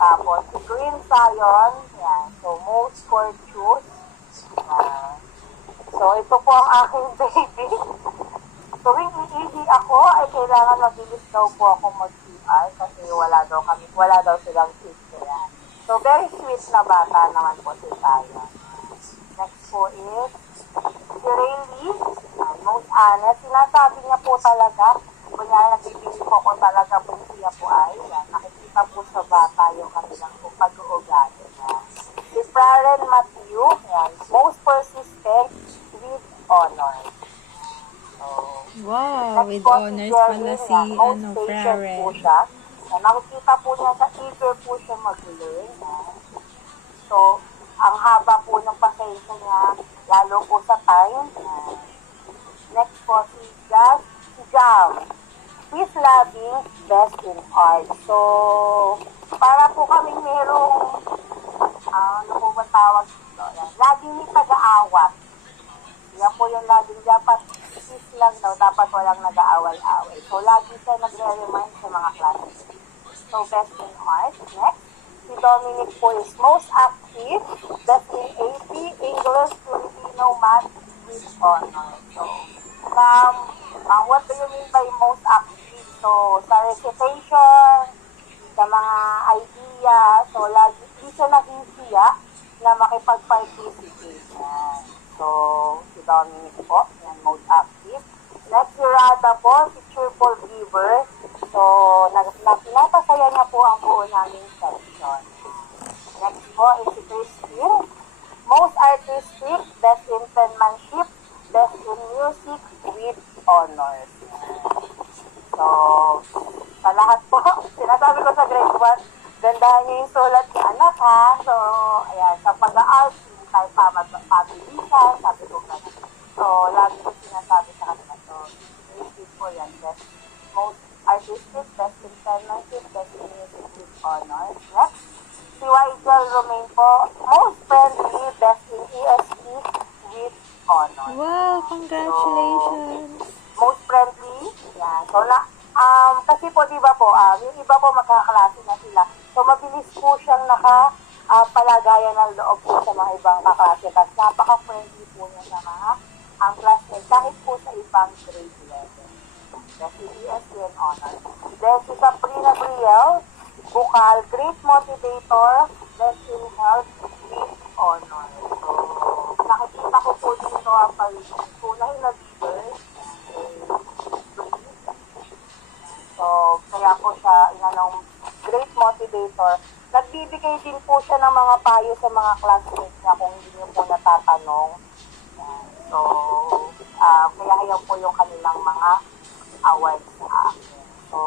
Tapos, si Green Zion, yan. So, most courteous. Yan. So, ito po ang aking baby. Tuwing iihi ako, ay kailangan mabilis daw po ako mag-CR kasi wala daw silang sister. So, very sweet na bata naman po si Zion. Next po is si Rayleigh, most honest. Sinasabi niya po talaga, kunyari nagbibigay po ko talaga po siya po ay, nakikita po sa bata yung kanilang pag-uugali. Si Farren Matthew, most persistent with honor. So, Wow, with honors pala si Farren. Nakikita po niya sa eager po siya mag-learn. So, ang haba po ng pasensya niya, lalo po sa time. Next po, si Jam. Peace loving, best in art. So, para po kaming merong, ano po ba tawag dito? Laging may taga-awat. Yan po yung laging dapat peace lang daw, dapat walang nag-aaway-away. So, lagi siya nagre-remind sa mga classes. So, best in art. Next, si Dominic po is most active, best in AP, English, Filipino, Math, with honor. So, what do you mean by most active? So, sa recitation, sa mga idea, so, lagi, hindi siya nahihiya na makipag-participate. So, si Dominic po, yan, most active. Next, si Rada po, si cheerful giver. So, napasaya niya po ang buo naming section. Next po is si Christine. Most artistic, best in penmanship, best in music, with honors. So, sa lahat po, sinasabi ko sa grade 1, gandahan niyo yung sulat ni anak ha. So, ayan, sa pag-art, hindi tayo pabilisan, sabi ko gano'n. So, lagi ko sinasabi sa kanila. So, music po yan, best. Most artistic, best in penmanship, best in music, with honors. Next, si Wigel Romain po, most friendly, best in ESP, with honors. Wow, congratulations! So, most friendly, yan. So, kasi po, di ba po, yung iba po magkakaklase na sila. So, mabilis po siyang palagayan ng loob po sa mga ibang kaklase. Tapos, napaka-friendly po niya sa mga classmates, kahit po sa ibang grade level. Kasi ESP and honor. Then, si Sabrina Briel, Bukal, great motivator, best in health, with honor. So, nakikita ko po dito ang tunay na leader. So, kaya po siya inanong great motivator. Nagbibigay din po siya ng mga payo sa mga classmates niya kung hindi niyo po natatanong. So, kaya yan po yung kanilang mga awards sa akin. So,